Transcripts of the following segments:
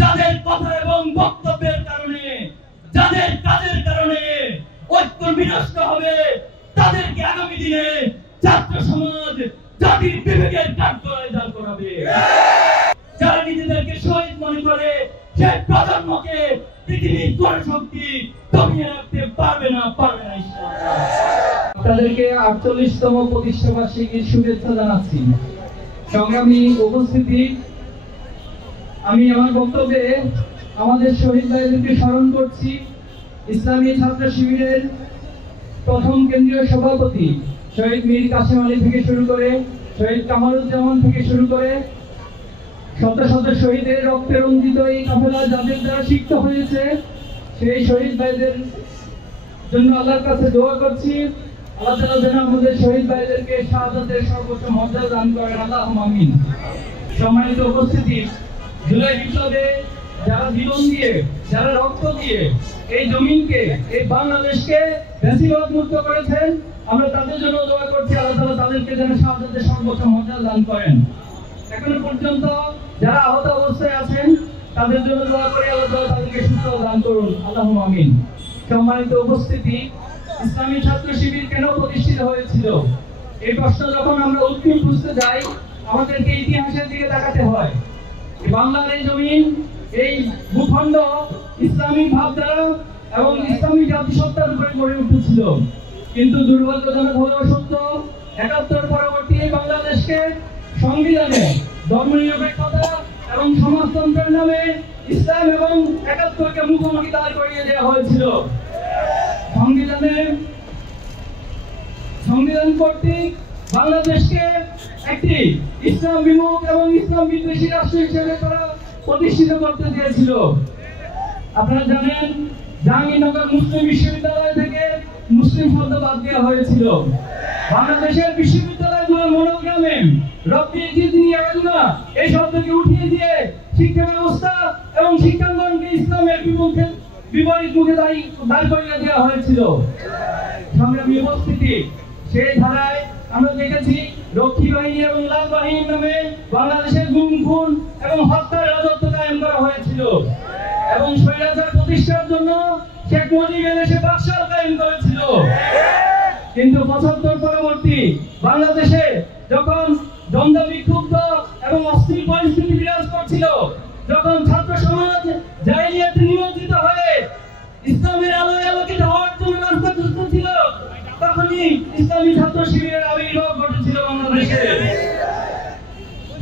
যাদের কথা এবং বক্তব্যের কারণে, যাদের কাজের কারণে ঐক্য বিনষ্ট হবে, তাদেরকে আগামী দিনে ছাত্র সমাজ জাতির বিবেকের কাঠগড়ায় দাঁড় করাবে। যারা নিজেদেরকে শহীদ মনে করে সেই প্রজন্মকে পৃথিবীর কোন শক্তি দমিয়ে রাখতে পারবে না। আপনাদেরকে ৪৮তম প্রতিষ্ঠা বার্ষিকীর শুভেচ্ছা জানাচ্ছি। সংগ্রামী উপস্থিতি, আমি আমার বক্তব্যে আমাদের শহীদ ভাইদেরকে স্মরণ করছি। ইসলামী ছাত্র শিবিরের প্রথম কেন্দ্রীয় সভাপতি শহীদ মীর কাসেম আলী থেকে শুরু করে শহীদ কামারুজ্জামান থেকে শুরু করে শত শত শহীদের রক্তে রঞ্জিত এই কাফেলা যাদের দ্বারা সিক্ত হয়েছে, সেই শহীদ ভাইদের জন্য আল্লাহর কাছে দোয়া করছি। আল্লাহ তাআলা যেন আমাদের শহীদ ভাইদেরকে শাহাদাতের সর্বোচ্চ মর্যাদা দান করেন, আল্লাহুম্মা আমিন। সম্মানিত উপস্থিতি, জুলাই বিপ্লবে যারা জীবন দিয়ে, যারা রক্ত দিয়ে এই জমিনকে, এই বাংলাদেশকে ফ্যাসিবাদ মুক্ত করেছেন, আমরা তাদের জন্য দোয়া করছি। আল্লাহ তাআলা তাদেরকে যেন শাহাদাতের সর্বোচ্চ মর্যাদা দান করেন। এখনো পর্যন্ত যারা আহত অবস্থায় আছেন তাদের জন্য দোয়া করি, আল্লাহ তাআলা তাদেরকে সুস্থতা দান করুন, আল্লাহুম্মা আমিন। সম্মানিত উপস্থিতি, ইসলামী ছাত্র শিবির কেন প্রতিষ্ঠিত হয়েছিল? এই প্রশ্ন যখন আমরা উত্তর খুঁজতে যাই, আমাদেরকে ইতিহাসের দিকে তাকাতে হয়। বাংলার এই জমিন, এই ভূখণ্ড ইসলামিক ভাবধারা এবং ইসলামী জাতিসত্তার উপরে গড়ে উঠেছিল। কিন্তু দুর্ভাগ্যজনক হলেও সত্য, ৭১ পরবর্তী এই বাংলাদেশকে সংবিধানে ধর্মনিরপেক্ষতা এবং সমাজতন্ত্রের নামে ইসলাম এবং ৭১কে মুখোমুখি দাঁড় করিয়ে দেওয়া হয়েছিল। সংবিধান কর্তৃক বাংলাদেশকে একটি ইসলাম বিমুখ এবং ইসলাম বিদ্বেষী রাষ্ট্র হিসেবে তারা প্রতিষ্ঠিত করতে চেয়েছিল। আপনারা জানেন, জাহাঙ্গীরনগর মুসলিম বিশ্ববিদ্যালয় থেকে মুসলিম শব্দ বাদ দেওয়া হয়েছিল। বাংলাদেশের বিশ্ববিদ্যালয়গুলোর মনোগ্রামে রব্বি জিদনি ইলমা এই শব্দকে উঠিয়ে দিয়ে শিক্ষা ব্যবস্থা এবং শিক্ষাঙ্গনকে ইসলামের বিপরীত মুখে দাঁড় করিয়ে দেওয়া হয়েছিল। সংগ্রামী উপস্থিতি, সেই ধারায় আমরা দেখেছি রক্ষী বাহিনী এবং লাল বাহিনীর নামে বাংলাদেশের গুম খুন এবং হত্যার রাজত্ব কায়েম করা হয়েছিল এবং স্বৈরাচার প্রতিষ্ঠার জন্য শেখ মুজিব এসে বাকশাল কায়েম করেছিল। কিন্তু ৭৫ পরবর্তী বাংলাদেশে যখন দ্বন্দ্ব বিক্ষুব্ধ এবং অস্থির পরিস্থিতি বিরাজ করছিল, যখন ছাত্র সমাজ জাহিলিয়াতে নিমজ্জিত হয়ে ইসলামের আলোয় আলোকিত হওয়ার জন্য রাস্তা খুঁজতেছিল, তখনই ইসলামী ছাত্র শিবিরের আবির্ভাব ঘটেছিল বাংলাদেশে।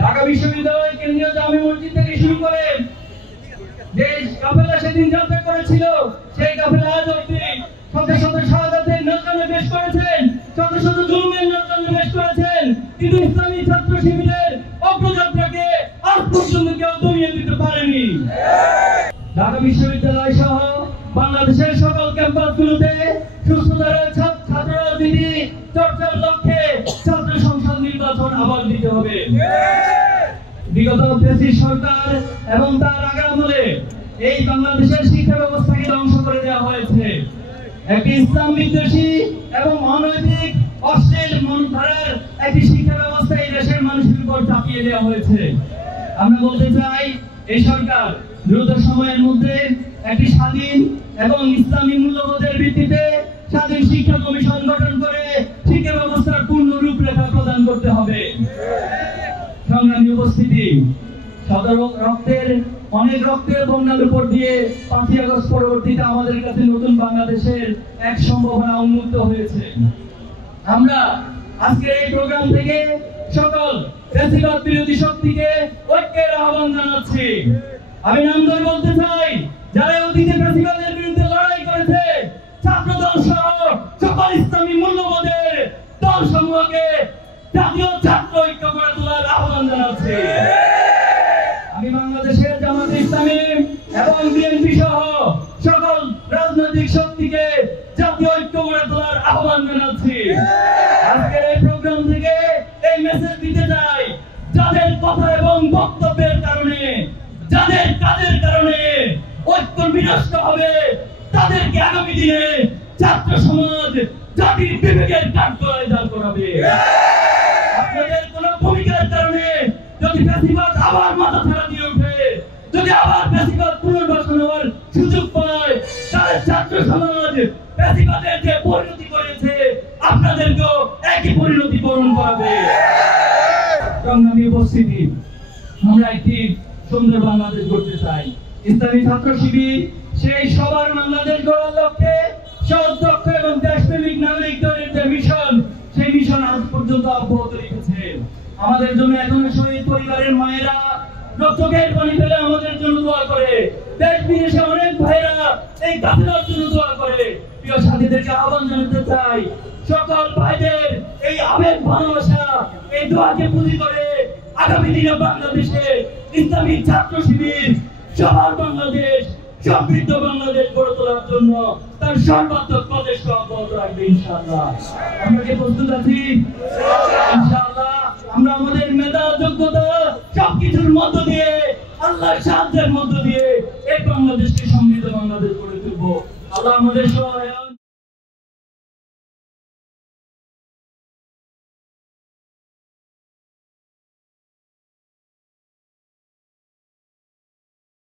ঢাকা বিশ্ববিদ্যালয় কেন্দ্রীয় জামে মসজিদ থেকে শুরু করে যে কাফেলা সেদিন যাত্রা করেছিল, সেই কাফেলা আজ অবধি শত শত শাহাদাতের নজরানা পেশ করেছেন, শত শত জুলুমের নজরানা পেশ করেছেন, কিন্তু ইসলামী ছাত্র শিবিরের অগ্রযাত্রাকে আজ পর্যন্ত কেউ দমিয়ে দিতে পারেনি। ঢাকা বিশ্ববিদ্যালয় সহ বাংলাদেশের সকল ক্যাম্পাসগুলোতে সুস্থতার ছাত্র রাজনীতি চর্চার লক্ষ্যে ছাত্র সংসদ নির্বাচন আবার দিতে হবে। বিগত ফ্যাসিস্ট সরকার এবং তার আগে আমলে এই বাংলাদেশের শিক্ষা ব্যবস্থাকে ধ্বংস করে দেওয়া হয়েছে। একটি ইসলাম বিদ্বেষী এবং অনৈতিক অশ্লীল মনধারার একটি শিক্ষা ব্যবস্থা এই দেশের মানুষের উপর চাপিয়ে দেওয়া হয়েছে। আমরা বলতে চাই, এই সরকার দ্রুত সময়ের মধ্যে একটি স্বাধীন এবং ইসলামী মূল্যবোধের ভিত্তিতে স্বাধীন শিক্ষা কমিশন গঠন করে শিক্ষা ব্যবস্থার পূর্ণ রূপরেখা প্রদান করতে হবে। সংগ্রামী উপস্থিতি, অনেক রক্তের বন্যার উপর দিয়ে ৫ই আগস্ট পরবর্তীতে আমাদের কাছে নতুন বাংলাদেশের এক সম্ভাবনা উন্মুক্ত হয়েছে। আমরা আজকে এই প্রোগ্রাম থেকে সকল ফ্যাসিবাদ বিরোধী শক্তিকে ঐক্যের আহ্বান জানাচ্ছি। আমি নাম ধরে বলতে চাই, যারা অতীতে ফ্যাসিবাদের বিরুদ্ধে লড়াই করেছে, ছাত্রদল সহ সকল ইসলামী মূল্যবোধের দল সমূহকে জাতীয় ছাত্র ঐক্য গড়ে তোলার আহ্বান জানাচ্ছি। আমি বাংলাদেশের জামাতে ইসলামী এবং বিএনপি সহ সকল রাজনৈতিক শক্তিকে জাতীয় ঐক্য গড়ে তোলার আহ্বান জানাচ্ছি। আজকের এই প্রোগ্রাম থেকে এই মেসেজ দিতে চাই, যাদের কথা এবং বক্তব্যের কারণে, যাদের কাজের কারণে ঐক্য বিনষ্ট হবে, তাদেরকে আগামী দিনে ছাত্র সমাজ জাতির বিবেকের কাঠগড়ায় দাঁড় করাবে। আপনাদের কোন ভূমিকার কারণে যদি ফ্যাসিবাদ আবার মাথা ছাড়া দিয়ে ওঠে, যদি আবার ফ্যাসিবাদ পুনর্বাসন হওয়ার সুযোগ পায়, তাহলে ছাত্র সমাজ ফ্যাসিবাদের যে পরিণতি করেছে আপনাদেরকেও একই পরিণতি বরণ করাবে। সংগ্রামী উপস্থিতি, আমরা একটি সুন্দর বাংলাদেশ গড়তে চাই। ইসলামী ছাত্র শিবির সেই সবার বাংলাদেশ গড়ার লক্ষ্যে সৎ, দক্ষ এবং দেশপ্রেমিক নাগরিকদের যে মিশন, সেই মিশন আজ পর্যন্ত অব্যাহত রেখেছে। আমাদের জন্য এখনো শহীদ পরিবারের মায়েরা রক্তকের পানি ফেলে আমাদের জন্য দোয়া করে, দেশ বিদেশে অনেক ভাইরা এই কাফেলার জন্য দোয়া করে। প্রিয় সাথীদেরকে আহ্বান জানাতে চাই, সকল ভাইদের এই আবেগ ভালোবাসা, এই দোয়াকে পুঁজি করে আগামী দিনে বাংলাদেশে ইসলামী ছাত্র শিবির সবার বাংলাদেশ, সমৃদ্ধ বাংলাদেশ গড়ে তোলার জন্য তার সর্বাত্মক প্রচেষ্টা অব্যাহত রাখবে ইনশাআল্লাহ। আমরা কি প্রস্তুত আছি? ইনশাআল্লাহ আমরা আমাদের মেধা, যোগ্যতা সবকিছুর মধ্য দিয়ে, আল্লাহর সাহায্যের মধ্য দিয়ে এই বাংলাদেশকে সমৃদ্ধ বাংলাদেশ গড়ে তুলবো। আল্লাহ আমাদের সহায়।